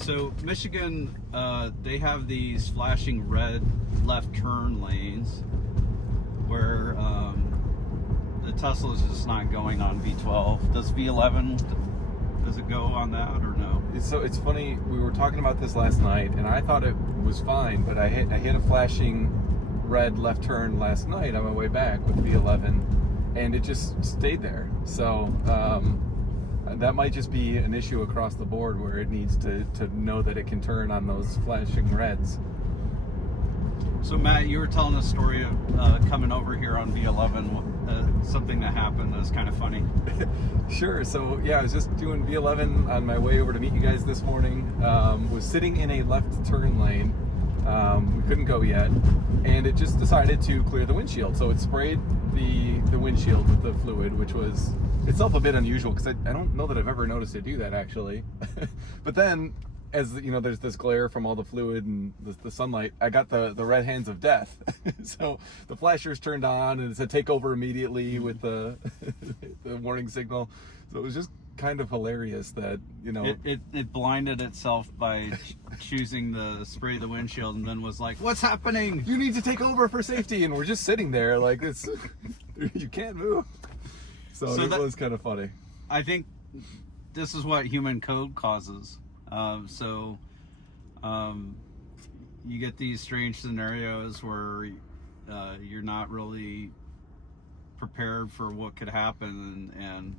So Michigan, they have these flashing red left turn lanes where the Tesla is just not going on V12. Does V11, does it go on that or no? So it's funny, we were talking about this last night, and I thought it was fine, but I hit a flashing red left turn last night on my way back with V11, and it just stayed there. So that might just be an issue across the board where it needs to know that it can turn on those flashing reds. So Matt, you were telling a story of coming over here on V11, something that happened that was kind of funny. Sure. So yeah, I was just doing V11 on my way over to meet you guys this morning. Was sitting in a left turn lane. We couldn't go yet, and it just decided to clear the windshield. So it sprayed the windshield with the fluid, which was itself a bit unusual because I don't know that I've ever noticed it do that actually. But then, as you know, there's this glare from all the fluid and the sunlight. I got the red hands of death. So the flashers turned on and it said take over immediately with the the warning signal. So it was just kind of hilarious that, you know, it blinded itself by choosing the spray the windshield, and then was like, what's happening? You need to take over for safety. And we're just sitting there like it's you can't move. So it was kind of funny. I think this is what human code causes. You get these strange scenarios where you're not really prepared for what could happen, and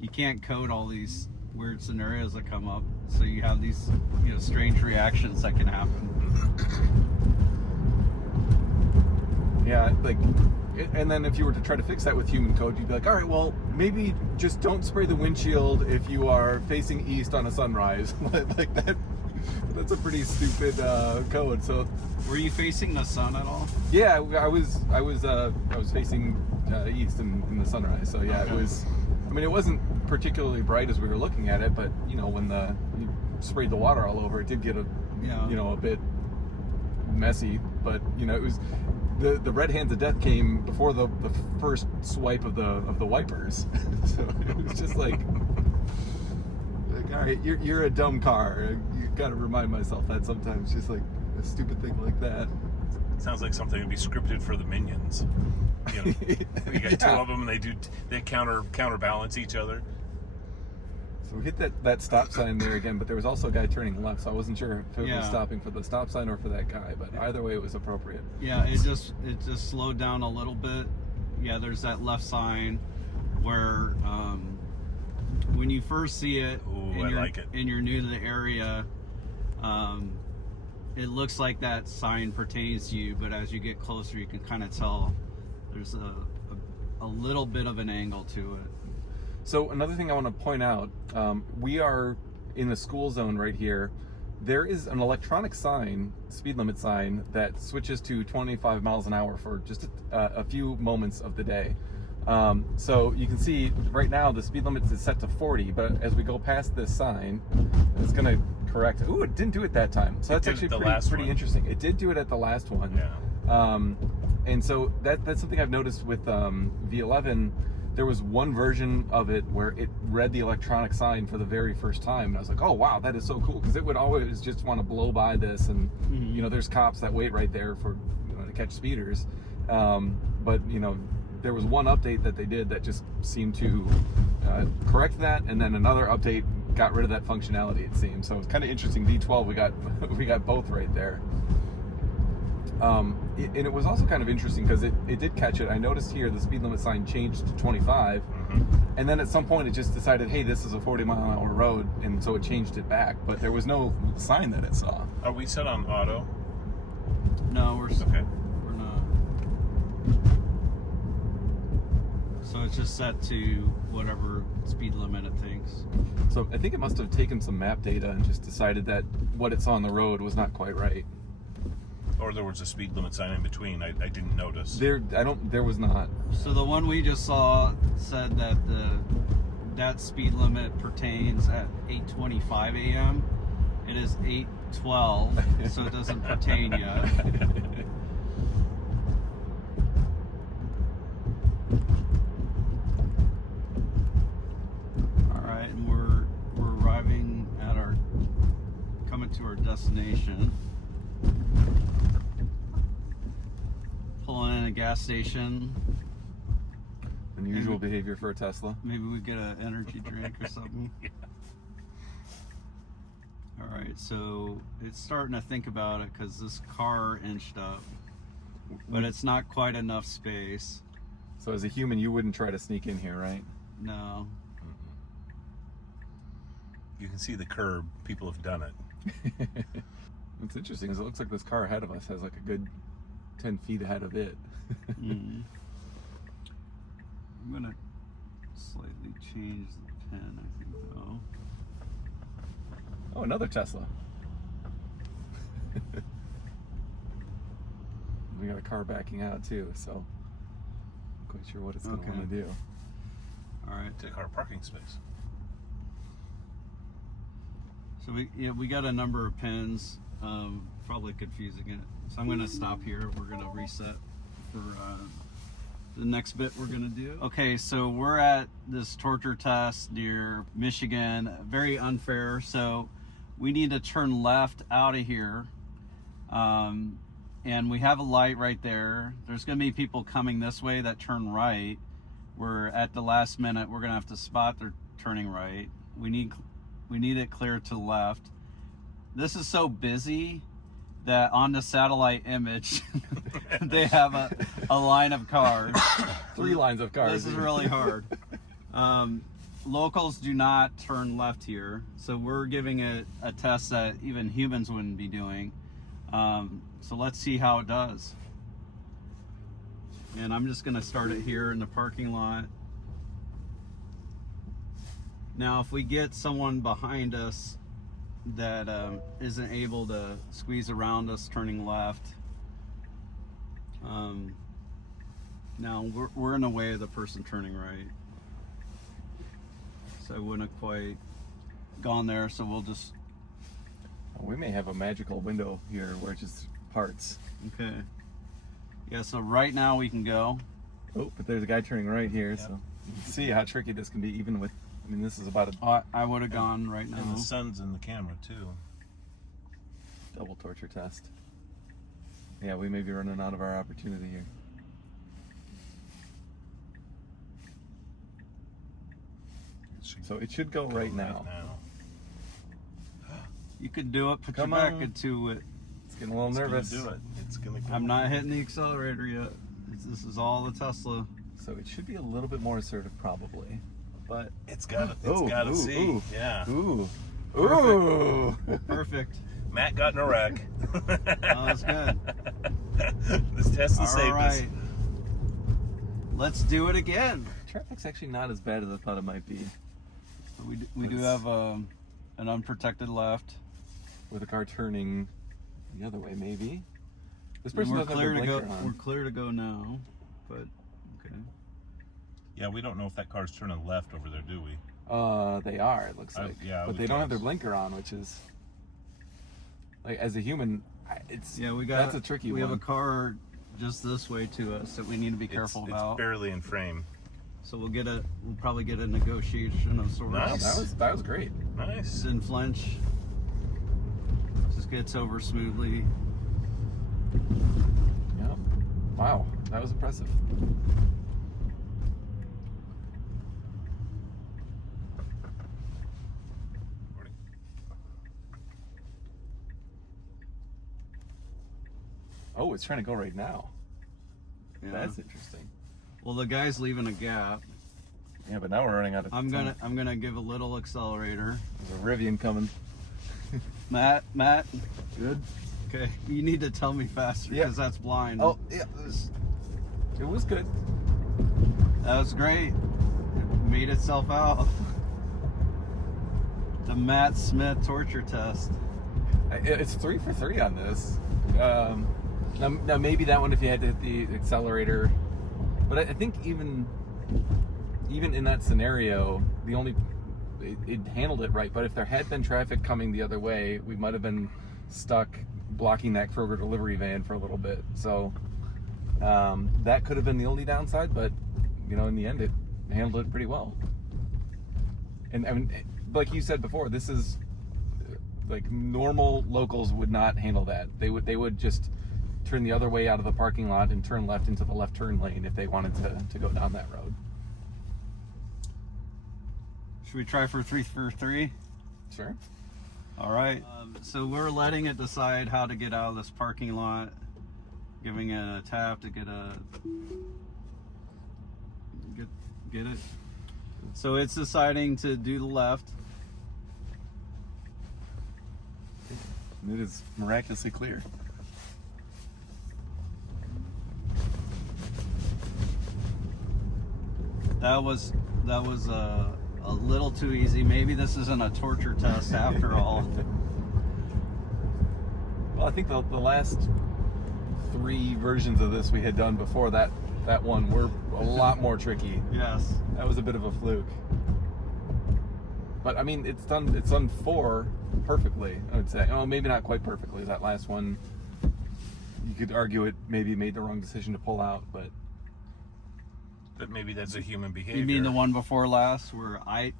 you can't code all these weird scenarios that come up. So you have these, you know, strange reactions that can happen. Yeah, like, and then if you were to try to fix that with human code, you'd be like, all right, well, maybe just don't spray the windshield if you are facing east on a sunrise. Like that. That's a pretty stupid code. So, were you facing the sun at all? Yeah, I was facing east in the sunrise. So yeah, okay. It was. I mean, it wasn't particularly bright as we were looking at it, but you know, when you sprayed the water all over, it did get a bit messy. But you know, it was the red hands of death came before the first swipe of the wipers. So it was just like all right, you're a dumb car. You got to remind myself that sometimes, just like a stupid thing like that. Sounds like something would be scripted for the Minions. You know, you got two of them, and they counterbalance each other. So we hit that stop sign there again, but there was also a guy turning left, so I wasn't sure if it was stopping for the stop sign or for that guy. But either way, it was appropriate. Yeah, it just slowed down a little bit. Yeah, there's that left sign where when you first see it, and you're new to the area, it looks like that sign pertains to you, but as you get closer, you can kind of tell there's a little bit of an angle to it. So another thing I want to point out, we are in the school zone right here. There is an electronic sign, speed limit sign, that switches to 25 miles an hour for just a few moments of the day. So you can see right now the speed limit is set to 40, but as we go past this sign, it's going to correct. Ooh, it didn't do it that time. So that's actually pretty interesting. It did do it at the last one. Yeah. And so that's something I've noticed with V11. There was one version of it where it read the electronic sign for the very first time, and I was like, oh wow, that is so cool, because it would always just want to blow by this, and you know, there's cops that wait right there for to catch speeders. But you know, there was one update that they did that just seemed to correct that, and then another update got rid of that functionality, it seemed. So it's kind of interesting. V12, we got both right there. And it was also kind of interesting because it did catch it. I noticed here the speed limit sign changed to 25, and then at some point it just decided, hey, this is a 40-mile-an-hour road, and so it changed it back. But there was no sign that it saw. Are we set on auto? No, we're okay. We're not. So it's just set to whatever speed limit it thinks. So I think it must have taken some map data and just decided that what it saw on the road was not quite right. Or there was a speed limit sign in between. I didn't notice. There was not. So the one we just saw said that that speed limit pertains at 8:25 a.m. It is 8:12, so it doesn't pertain yet. All right, and we're arriving at coming to our destination. Pulling in a gas station. Unusual behavior for a Tesla. Maybe we get an energy drink or something. Yeah. All right, so it's starting to think about it because this car inched up, but it's not quite enough space. So as a human, you wouldn't try to sneak in here, right? No. You can see the curb. People have done it. What's interesting is it looks like this car ahead of us has like a good 10 feet ahead of it. I'm gonna slightly change the pen, I think, though. Oh, another Tesla. We got a car backing out too, so I'm quite sure what it's going to want to do. All right. Take our parking space. So we got a number of pins, probably confusing it. So I'm gonna stop here. We're gonna reset for the next bit we're gonna do. Okay, so we're at this torture test near Michigan. Very unfair. So we need to turn left out of here. And we have a light right there. There's gonna be people coming this way that turn right. We're at the last minute. We're gonna have to spot they're turning right. We need it clear to the left. This is so busy that on the satellite image, they have a line of cars. 3 lines of cars. This is really hard. Locals do not turn left here, so we're giving it a test that even humans wouldn't be doing. So let's see how it does. And I'm just gonna start it here in the parking lot. Now, if we get someone behind us that isn't able to squeeze around us turning left, now we're in the way of the person turning right. So I wouldn't have quite gone there, so we'll just... We may have a magical window here where it just parts. Okay. Yeah, so right now we can go. Oh, but there's a guy turning right here, so you can see how tricky this can be even with... I mean, this is about a I would have gone right now. And the sun's in the camera too. double torture test. Yeah, we may be running out of our opportunity here. So it should go right now. You could do it. Put Come your back on. into it. It's getting a little It's nervous. Gonna do it. It's gonna go. I'm not hitting the accelerator yet. This is all the Tesla. So it should be a little bit more assertive, probably. But It's got to see. Ooh, Yeah. Ooh. Perfect. Ooh. Perfect. Matt got in a wreck. Oh, that's good. This Tesla saved All us. right. Let's do it again. Traffic's actually not as bad as I thought it might be. We do have an unprotected left. With a car turning the other way, maybe. This And person we're doesn't have clear their to go. blinker on. We're clear to go now, but okay. Yeah, we don't know if that car's turning left over there, do we? They are, it looks I- like. yeah, I but would they don't have their guess. blinker on, which is like as a human, it's Yeah, that's a tricky We one. have a car just this way to us that we need to be careful It's about. barely in frame. So we'll probably get a negotiation of sorts. Nice. That was great. Nice. Didn't flinch. Just gets over smoothly. Yeah. Wow, that was impressive. Oh, it's trying to go right now. Yeah. That's interesting. Well, the guy's leaving a gap. Yeah, but now we're running out of I'm time. gonna give a little accelerator. There's a Rivian coming. Matt. Good. Okay, you need to tell me faster Yeah. because that's blind. Oh, yeah. It was good. That was great. It made itself out. The Matt Smith torture test. It's 3 for 3 on this. Now maybe that one if you had to hit the accelerator, but I think even in that scenario, it handled it right. But if there had been traffic coming the other way, we might have been stuck blocking that Kroger delivery van for a little bit. So that could have been the only downside, but in the end, it handled it pretty well. And I mean, like you said before, this is like normal locals would not handle that. They would just turn the other way out of the parking lot and turn left into the left turn lane if they wanted to go down that road. Should we try for 3 for 3? Sure. All right. So we're letting it decide how to get out of this parking lot, giving it a tap to get it. So it's deciding to do the left. It is miraculously clear. That was a little too easy. Maybe this isn't a torture test after all. Well, I think the last 3 versions of this we had done before that one were a lot more tricky. Yes. That was a bit of a fluke. But I mean, it's done 4 perfectly, I would say. Oh, maybe not quite perfectly. That last one, you could argue it maybe made the wrong decision to pull out, but maybe that's a human behavior. You mean the one before last where I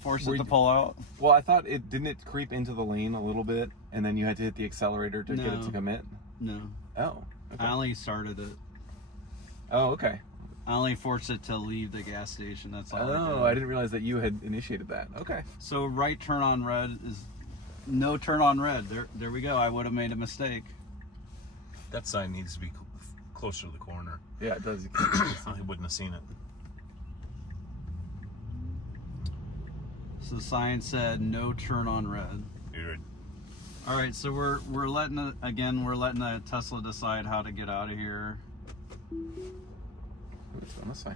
forced it to pull out? Well, I thought didn't it creep into the lane a little bit, and then you had to hit the accelerator to get it to commit? No. Oh. Okay. I only started it. Oh, okay. I only forced it to leave the gas station. That's all. Oh, I didn't realize that you had initiated that. Okay. So right turn on red is no turn on red. There we go. I would have made a mistake. That sign needs to be closer to the corner. Yeah, it does. I wouldn't have seen it. So the sign said no turn on red. Weird. All right, so we're letting the Tesla decide how to get out of here. It's going this way.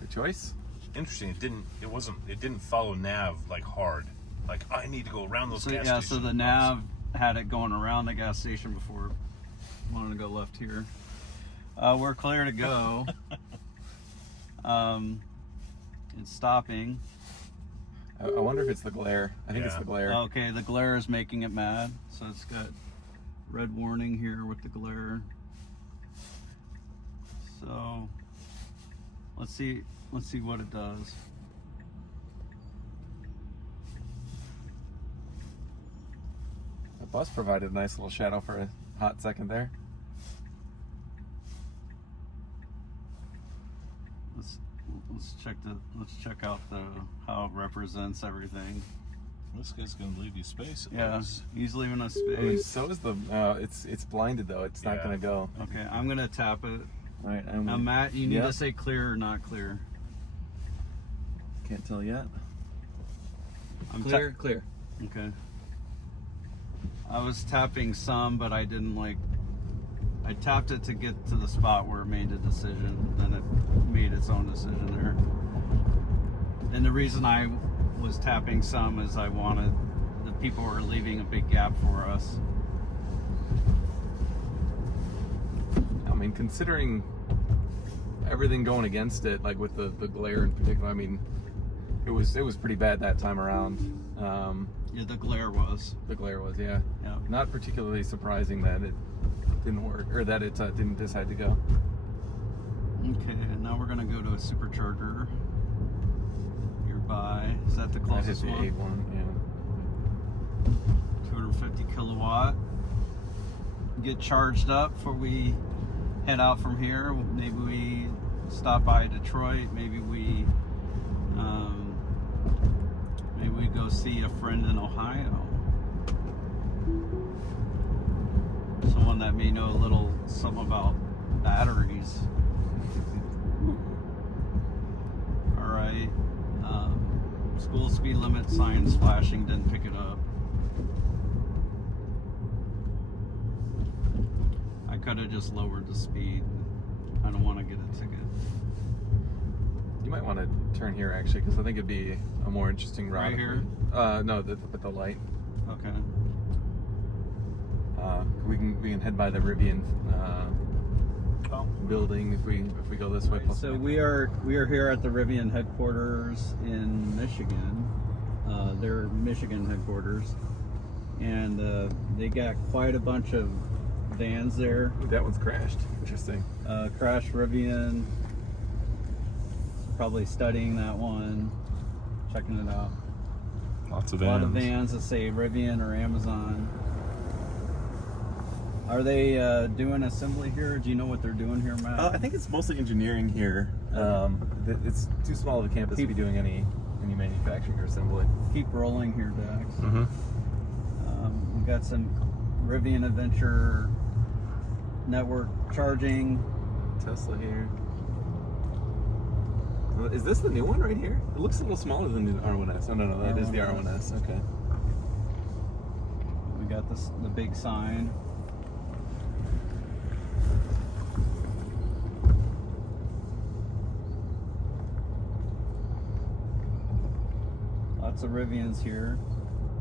Good choice. Interesting. It didn't follow nav like hard. Like I need to go around those gas stations. So the nav had it going around the gas station before it wanted to go left here. We're clear to go. It's stopping. I wonder if it's the glare. I think it's the glare. Okay, the glare is making it mad. So it's got red warning here with the glare. So let's see what it does. The bus provided a nice little shadow for a hot second there. Let's check out how it represents everything. This guy's gonna leave you space. He's leaving us I mean, space. so is the. It's blinded though. It's not gonna go. Okay, I'm gonna tap it. All right. Now, Matt, you need to say clear or not clear. Can't tell yet. I'm Clear. Okay. I was tapping some, but I didn't like. I tapped it to get to the spot where it made the decision, then it made its own decision there. And the reason I was tapping some is I wanted the people who were leaving a big gap for us. I mean, considering everything going against it, like with the glare in particular, I mean, it was pretty bad that time around. Yeah, the glare was. The glare was, yeah. Not particularly surprising that it didn't work, or that it didn't decide to go. Okay, now we're gonna go to a supercharger nearby. Is that the closest the one? 8-1, yeah. 250 kilowatt. Get charged up before we head out from here. Maybe we stop by Detroit. Maybe we go see a friend in Ohio. Someone that may know a little something about batteries. All right. School speed limit signs flashing. Didn't pick it up. I could have just lowered the speed. I don't want to get a ticket. You might want to turn here actually, because I think it'd be a more interesting route. Right here? No, with the light. Okay. We can head by the Rivian building if we go this way. So we are here at the Rivian headquarters in Michigan. Their Michigan headquarters, and they got quite a bunch of vans there. Ooh, that one's crashed. Interesting. Crashed Rivian. Probably studying that one, checking it out. Lots of A lot of vans. vans that say Rivian or Amazon. Are they doing assembly here? Do you know what they're doing here, Matt? I think it's mostly engineering here. It's too small of a campus to be doing any manufacturing or assembly. Keep rolling here, Dax. Mm-hmm. We've got some Rivian Adventure network charging. Tesla here. Is this the new one right here? It looks a little smaller than the R1S. Oh no, that is the R1S. Okay. We got the big sign. Lots of Rivians here.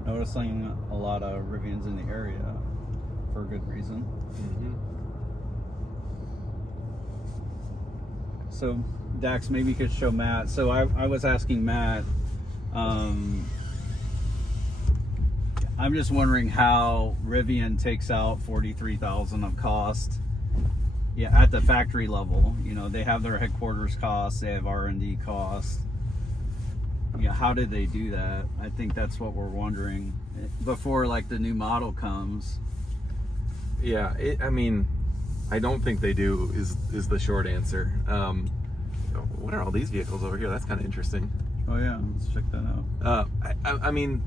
Noticing a lot of Rivians in the area for a good reason. Mm-hmm. So, Dax, maybe you could show Matt. So I was asking Matt, I'm just wondering how Rivian takes out $43,000 of cost. Yeah, at the factory level. You know, they have their headquarters costs, they have R&D costs. Yeah, how did they do that? I think that's what we're wondering before like the new model comes. Yeah, I mean, I don't think they do is the short answer. What are all these vehicles over here? That's kind of interesting. Oh yeah, let's check that out. I mean,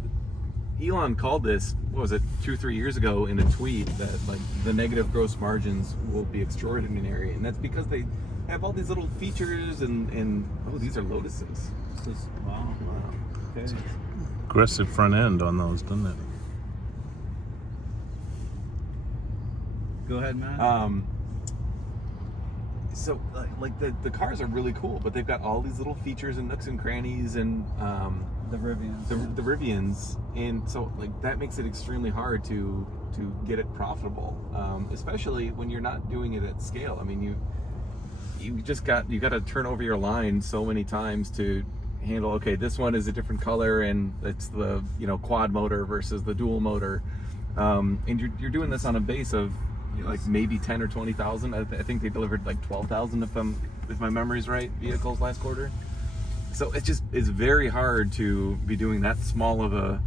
Elon called this, what was it, 2-3 years ago in a tweet that like the negative gross margins will be extraordinary, and that's because they have all these little features and oh, these are Lotuses. This is, wow. Okay. Aggressive front end on those, doesn't it? Go ahead, Matt. So like the cars are really cool, but they've got all these little features and nooks and crannies and the Rivians. the Rivians, and so like that makes it extremely hard to get it profitable, especially when you're not doing it at scale. I mean, you got to turn over your line so many times to handle, okay, this one is a different color and it's the quad motor versus the dual motor, and you're doing this on a base of like maybe 10 or 20,000. I think they delivered like 12,000 if my memory's right, vehicles last quarter. So it's very hard to be doing that small of a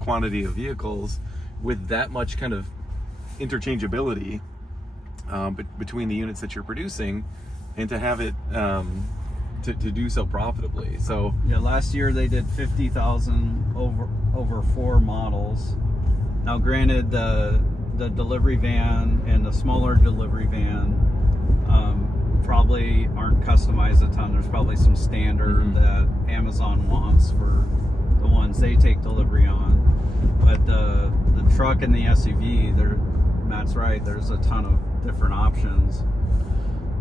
quantity of vehicles with that much kind of interchangeability between the units that you're producing, and to have it to do so profitably. So yeah, last year they did 50,000 over 4 models. Now, granted, the delivery van and the smaller delivery van probably aren't customized a ton. There's probably some standard that Amazon wants for the ones they take delivery on. But the truck and the SUV, Matt's right, there's a ton of different options.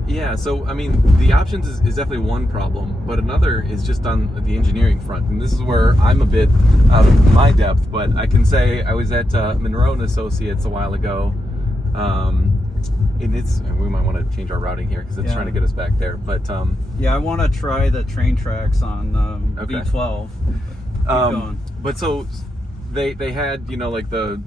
yeah, so I mean, the options is definitely one problem, but another is just on the engineering front, and this is where I'm a bit out of my depth. But I can say I was at Monroe and Associates a while ago, and we might want to change our routing here because it's trying to get us back there. But yeah, I want to try the train tracks on V12. Keep going. But so they had like the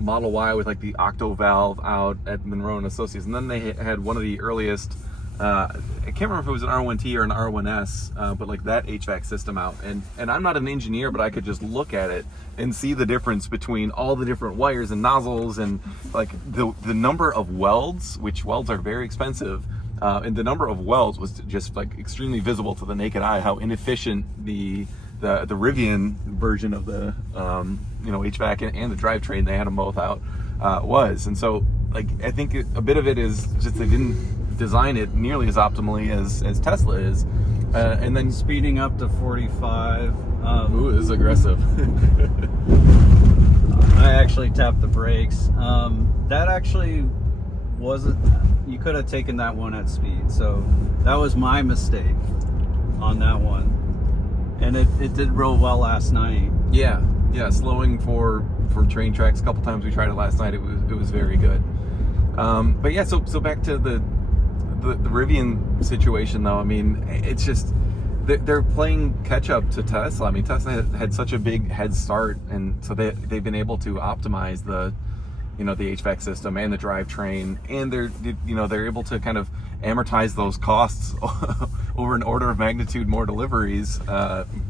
Model Y with like the octo valve out at Monroe and Associates, and then they had one of the earliest, I can't remember if it was an R1T or an R1S, but like that HVAC system out, and I'm not an engineer, but I could just look at it and see the difference between all the different wires and nozzles, and like the number of welds, which welds are very expensive, and the number of welds was just like extremely visible to the naked eye, how inefficient the Rivian version of the HVAC and the drivetrain, they had them both out, was. And so like I think a bit of it is just they didn't design it nearly as optimally as Tesla is, and then Speeding up to 45. ooh, this is aggressive. I actually tapped the brakes. That actually wasn't, you could have taken that one at speed, so that was my mistake on that one. And it did real well last night. Yeah, slowing for train tracks. A couple times we tried it last night. It was very good. But yeah, so back to the Rivian situation though. I mean, it's just they're playing catch up to Tesla. I mean, Tesla had such a big head start, and so they've been able to optimize the HVAC system and the drivetrain, and they're able to kind of amortize those costs over an order of magnitude more deliveries,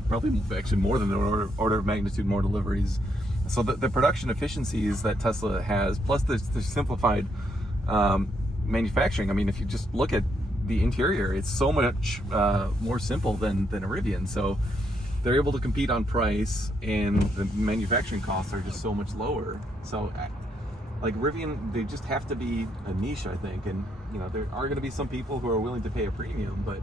probably actually more than an order of magnitude more deliveries. So the production efficiencies that Tesla has, plus the simplified manufacturing. I mean, if you just look at the interior, it's so much more simple than a Rivian. So they're able to compete on price, and the manufacturing costs are just so much lower. So like Rivian, they just have to be a niche, I think. And you know, there are going to be some people who are willing to pay a premium, but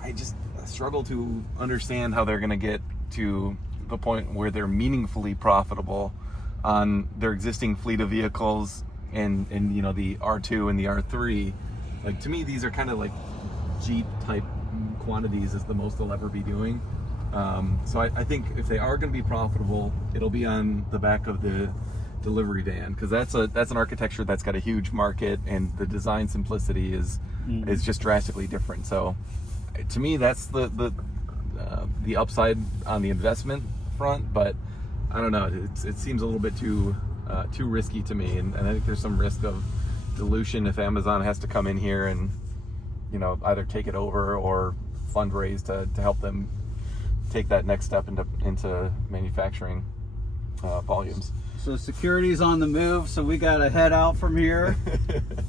I just struggle to understand how they're going to get to the point where they're meaningfully profitable on their existing fleet of vehicles and you know, the R2 and the R3. Like, to me, these are kind of like Jeep type quantities is the most they'll ever be doing. So I think if they are going to be profitable, it'll be on the back of the delivery van, because that's an architecture that's got a huge market, and the design simplicity is just drastically different. So to me, that's the upside on the investment front, but I don't know, it seems a little bit too risky to me, and I think there's some risk of dilution if Amazon has to come in here and, you know, either take it over or fundraise to help them take that next step into manufacturing volumes. So securities on the move, so we got to head out from here.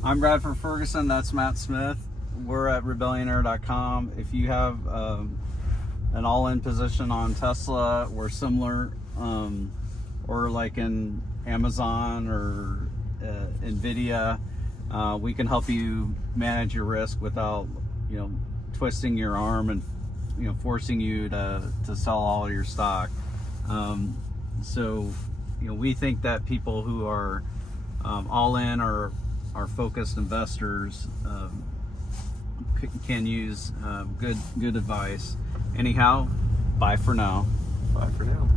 I'm Halter Ferguson, that's Matt Smith. We're at Rebellionaire.com. If you have an all-in position on Tesla or similar, or like in Amazon or Nvidia, we can help you manage your risk without, you know, twisting your arm and, you know, forcing you to sell all your stock. So, you know, we think that people who are all in or are focused investors can use good advice. Anyhow, bye for now. Bye for now.